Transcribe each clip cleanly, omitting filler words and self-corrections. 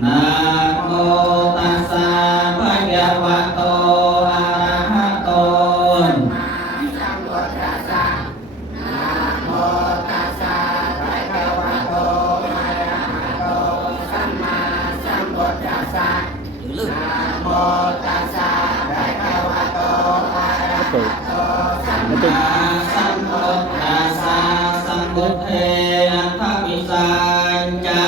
นะโมตัสสะภะคะวะโตอะระหะโตสัมมาสัมพุทธัสสะนะโมตัสสะภะคะวะโตอะระหะโตสัมมาสัมพุทธัสสะนะโมตัสสะภะคะวะโตอะระหะโตสัมมาสัมพุทธัสสะสัมพุทเทอัฏฐวิสัญจะ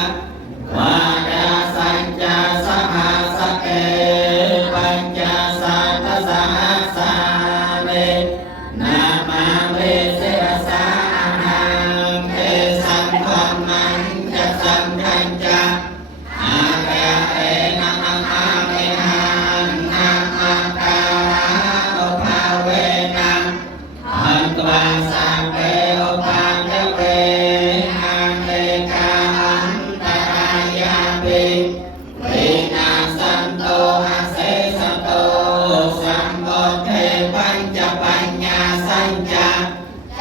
วาจาสัญจะสหัสเกปัญจสัตตสหัสสาเมนามาเวเสสาหังเทสังฆมัญจะสังฆัญจะอาเกเอนะมะมาเมหังนามาการะโอภาเวนะอันตวาสังเกโอปาเทเวหังเลกาอันตรายาปิวินาสันโตอาเสสโตสัมโพเทปัญจปัญญาสัญจา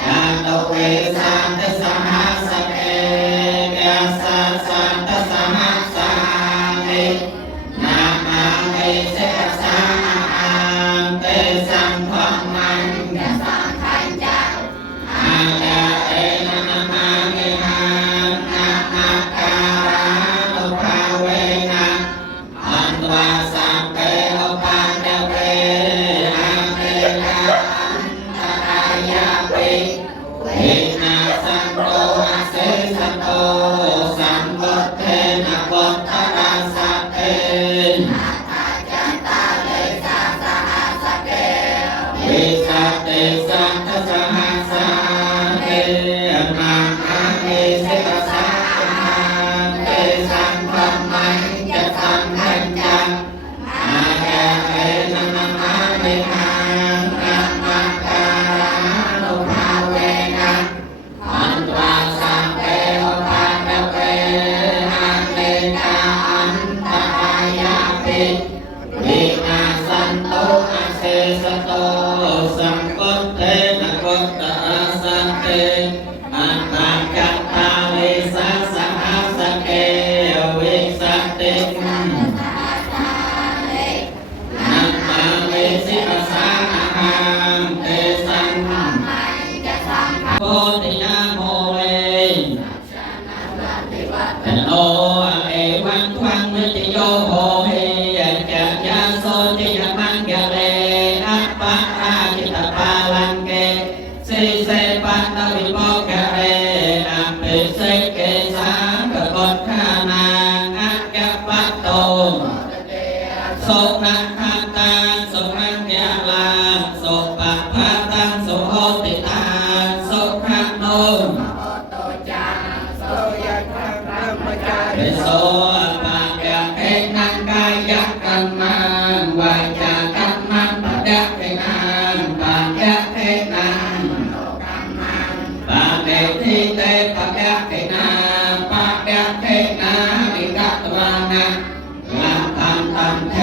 จาโตเวสันตสหัสเกยัสสะสันตสหัสสามินามาเวเสสาหังเตสังฆมัญจะสังฆัญจะอาจาเอนะนะมาเมหังนามาการะโอภาเวนะอันตวาสังเกโอปาเทเวหังเลกาอันตรายาปิวินาสันโตอาเสสโตสัมโพเทนะโพธราสัพเพวิสัตติสันตสหัสสาเทนามาเมเสสาหังเตสังฆมัญจะสังฆัญจะอาแกเอนะนะมาเมหังนามาการะโอภาเวนะอันตวาสังเกโอภาเทเวหังเลกาอันตรายาปิวินาสันโตอาเสสโตสัมโพเทนะโพธราสัพเพอัตตาจัตตาวิสัสสหัสสเกวิสัตตินัมมาเวสิกสาหังเตสังโพธินาโมเวเป็นโอเอวันทวังวิจโยโหเฮจักยาโสจิยมังกะเลอัปปะอาจิตปาลังเกสิเสปัตตวิโมกะเรอัมปิเสเกสังกะกฏฐานังอัจจปัตโตโสนังคัตตังโสนังยาลังโสปะภะตังโสโหติตังโสขะโนเปโสปะยะเทนังกายกัมมังวาจากัมมังปะยะเทนังปะยะเทนังปะเตทิเตปะยะเทนังปะยะเทนังนิกัตวานังลัมตัมตัมเท